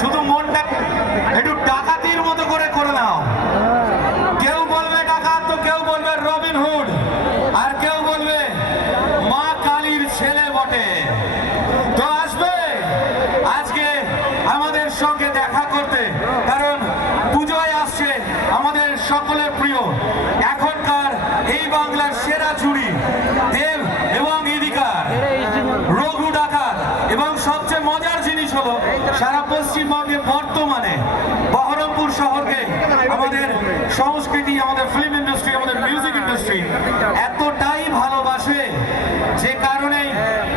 শুধু মনটা একটু ডাকাতির মতো করে করে নাও। কেউ বলবে ডাকাত, তো কেউ বলবে রবিন হুড, আর কেউ বলবে মা কালীর ছেলে বটে। তো আসবে আজকে আমাদের সঙ্গে দেখা করতে, কারণ পুজোয় আসছে আমাদের সকলের প্রিয় এখনকার এই বাংলার সেরা চুরি দেব এবং ইদিকার রঘু ডাকাত। এবং সবচেয়ে মজার জিনিস হলো সারা পশ্চিমবঙ্গে বর্তমানে বহরমপুর শহরকে আমাদের সংস্কৃতি, আমাদের ফিল্ম ইন্ডাস্ট্রি, আমাদের মিউজিক ইন্ডাস্ট্রি এতটাই ভালোবাসে, যে কারণে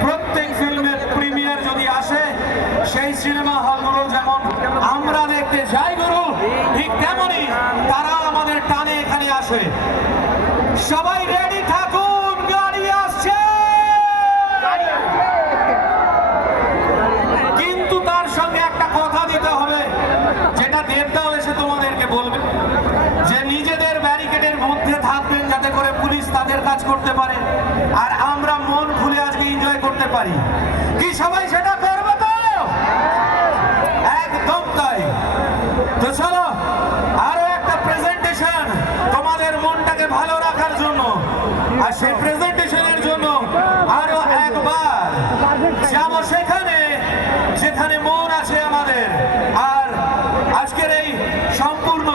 প্রত্যেক ফিল্মের প্রিমিয়ার যদি আসে সেই সিনেমা হলগুলো যেমন আমরা দেখতে যাই গুরু, ঠিক তেমনই তারা আমাদের টানে এখানে আসে। সবাই রেডি থাকুন, গাড়ি আসছে। কিন্তু তার সঙ্গে একটা কথা দিতে হবে, যেটা দেবদাও এসে তোমাদেরকে বলবে, যে নিজেদের ব্যারিকেডের মধ্যে থাকবেন যাতে করে পুলিশ তাদের কাজ করতে পারে আর আমরা মন খুলে আজকে এনজয় করতে পারি। কি সবাই সেটা করবে তো? একদম তাই। তো চলো আরো একটা প্রেজেন্টেশন তোমাদের মনটাকে ভালো রাখার জন্য, আর সেই প্রেজেন্টেশনের জন্য আরো একবার যাবো সেখানে যেখানে মন আছে আমাদের। আর আজকের এই সম্পূর্ণ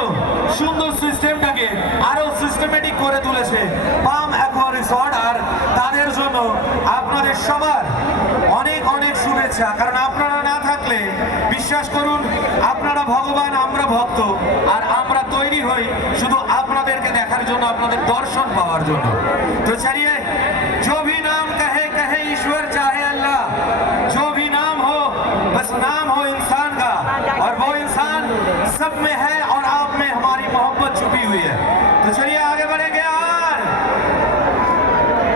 সুন্দর সিস্টেমটাকে আরো সিস্টেমেটিক করে তুলেছে পাম অ্যাকোয়া রিসর্ট, আর তাদের জন্য আপনাদের সবার অনেক অনেক শুভেচ্ছা। কারণ আপনারা না থাকলে বিশ্বাস করুন, আপনারা ভগবান, আমরা ভক্ত, আর আমরা তৈরি হই শুধু আপনাদেরকে দেখার জন্য, আপনাদের দর্শন পাওয়ার জন্য। তো চালিয়ে जो भी नाम कहे कहे ईश्वर चाहे अल्लाह, जो भी नाम हो बस नाम हो इंसान का, और वो इंसान सब में है और आप में हमारी मोहब्बत छुपी हुई है। तो चलिए आगे बढ़ेंगे। और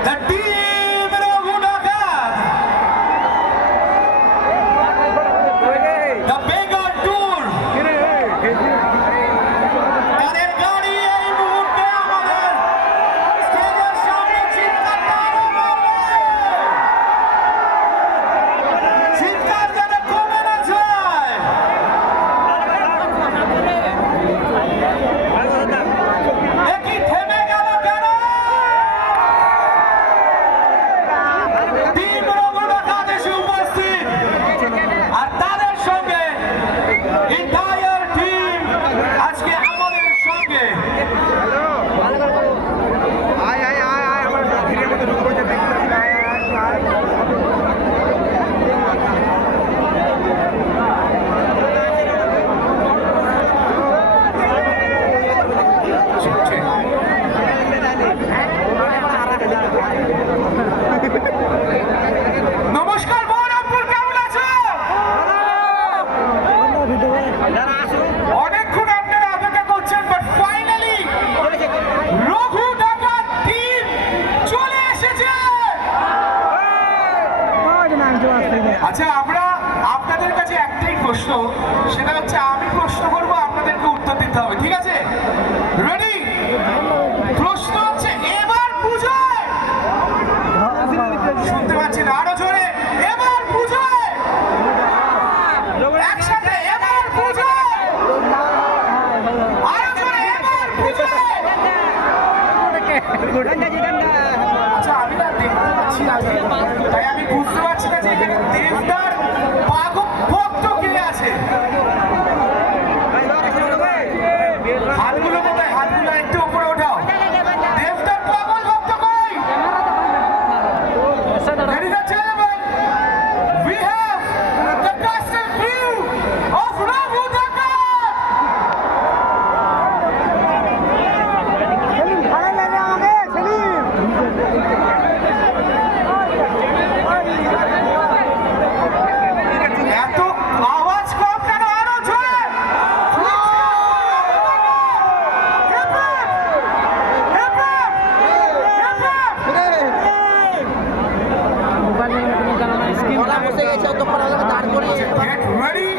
द टीम रघु डाकत, द बेगर टूर, তাদের গাড়ি এই মুহূর্তে আমাদের স্টেজের সামনে চিৎকার মারবে। চিৎকার যাতে কমে না যায়। একই থেমে গেল কেন? টিম রঘু ডাকাত এসে উপস্থিত, আর তাদের সঙ্গে এন্টায়ার টিম আজকে আমাদের সঙ্গে। নমস্কার বহরমপুর, কেমন আছো? অনেকক্ষণ আপনারা অপেক্ষা করছেন, বাট ফাইনালি রঘু ডাকাত টিম চলে এসেছে। আচ্ছা, আমরা আপনাদের কাছে একটাই প্রশ্ন, সেটা হচ্ছে আমি প্রশ্ন করবো, আপনাদেরকে উত্তর দিতে হবে, ঠিক আছে? রেডি? প্রশ্ন হচ্ছে এবার পুজোয়, শুনতে পাচ্ছি না, আরো জোরে, এবার পুজোয় একসাথে, এবার পুজোয় আরো জোরে, এবার পুজোয়। আচ্ছা, আমি না দেখতে পাচ্ছি না, তাই আমি বুঝতে পারছি না যে এখানে দেবদার ভক্ত কে আছে। হাতগুলো কোথায়? হাতগুলো একটু উপরে ওঠাও। দেবদার পাগল ভক্ত কই? Ladies and gentlemen, we have the castle view of Raghu Dhakat. এত আওয়াজ কম কেন? আরো জোরে। Get ready.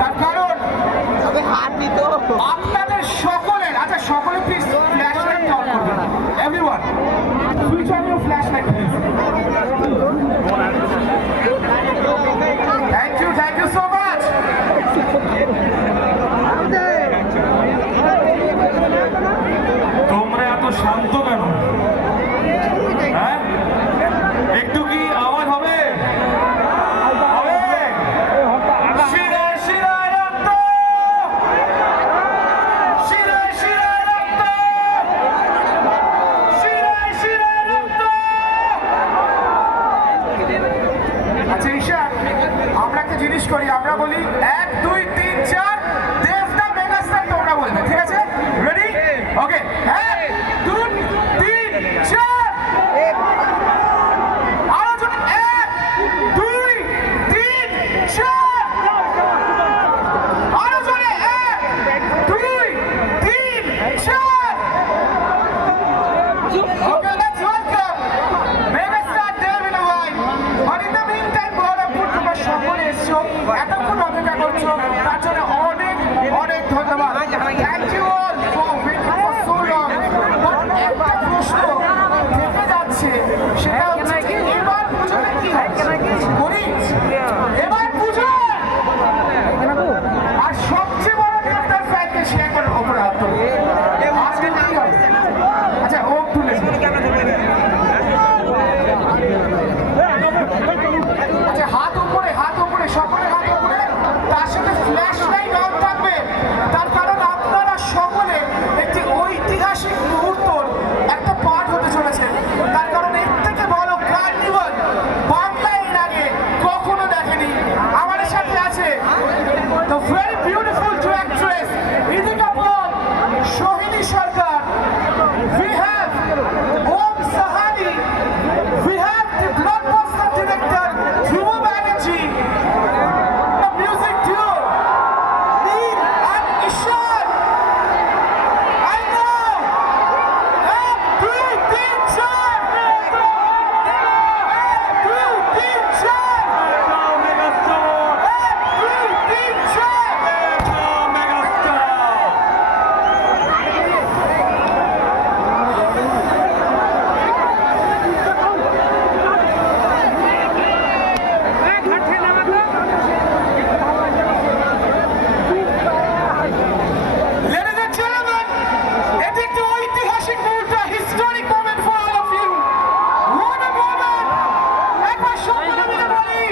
তার কারণ আপনাদের সকলের, আচ্ছা সকলে প্লিজ ফ্ল্যাশ লাইট অন করবেন। Everyone switch on your flash light please. করি, আমরা বলি 1 2 3 4 দেবদা মেগাস্টার, তোমরা বলবে, ঠিক আছে? রেডি? ওকে, 1 2 3 4। আরো জোরে 1 2 3 4। আরো জোরে 1 2 3 4। Okay, let's welcome megastar David Awai. And in the meantime, Baharampur তোমরা সকলে এসছো, এতক্ষণ অপেক্ষা করছো, তার জন্য অনেক অনেক ধন্যবাদ। Thank you all for waiting for so long. But একটা প্রশ্ন থেকে যাচ্ছে, সেটা হচ্ছে যে এবার পুজোটা কি করি? এবার পুজো। আর সবচেয়ে বড় দেবতার ফ্যানকে সে একবার ওপরে হাত তোলে। আজকে কি হয়? আচ্ছা, ও তুলেছে। আচ্ছা, হাত উপরে, সকলে হাত উপরে। তার সাথে ফ্ল্যাশ লাইট অন থাকবে, তার কারণ আপনারা সকলে একটি ঐতিহাসিক মুহূর্তর একটা পার্ট হতে চলেছে। তার কারণ এর থেকে বড় কার্নিভাল বাংলা এর আগে কখনো দেখেনি। আমাদের সাথে আছে the very beautiful two actress Idhi Kapoor, Sohini Sarkar. We have Om Sahani. We have the blockbuster director Dhruv Banerjee. The music duo Neil and Ishan. I know. 1 2 3 4. 1 2 3 4. 1 2 3 4. Ladies and gentlemen, এটি একটি ঐতিহাসিক মুহূর্ত, historic moment for all of you. What a moment! একবার সকলে মিলে বলি,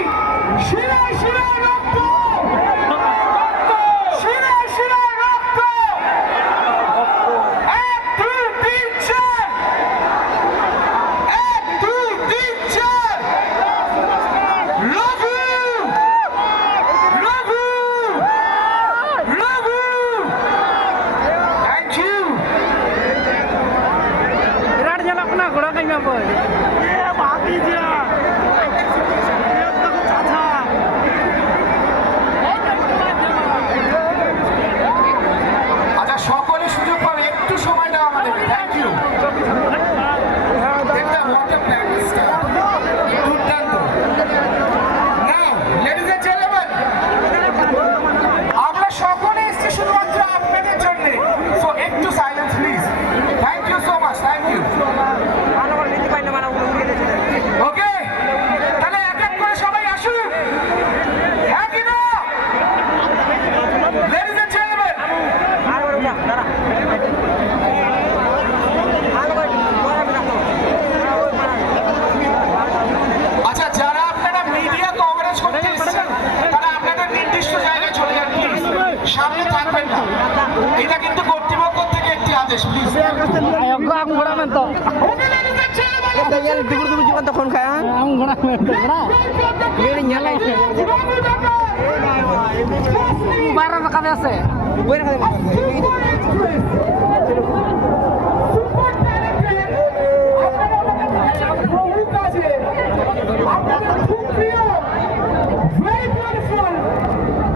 শিরায় শিরায় রক্ত! শিরায় শিরায় রক্ত! 1 2 3 4! 1 2 3 4! Love you! Love you! Love you! Thank you! Virat झाला पुन्हा घोडा काही आपण আচ্ছা, সকলে সুযোগ পাবে, একটু সময় দাও আমাদের। Thank you. দুর্দান্ত। Now, ladies and gentlemen, আমরা সকলে এসেছি শুধুমাত্র আপনাদের জন্য। So, একটু silence please. Thank you so much, thank you. Okay, তাহলে এক এক করে সবাই আসুন। হ্যাঁ কি না? Ladies and gentlemen, আচ্ছা, যারা আপনারা মিডিয়া কভারেজ করতে এসেছেন, তারা আপনাদের নির্দিষ্ট জায়গায় চলে যান প্লিজ, সামনে থাকবেন না। এটা কিন্তু কর্তৃপক্ষ থেকে একটি আদেশ, প্লিজ। aku घोडा म्हणतो ওকে, ladies and gentlemen, यार तिकडे तुम्ही जीवन फोन खाय आम्ही घोडा म्हणतो घोडा गेली न्याला बारा बका আছে বইরা খাবে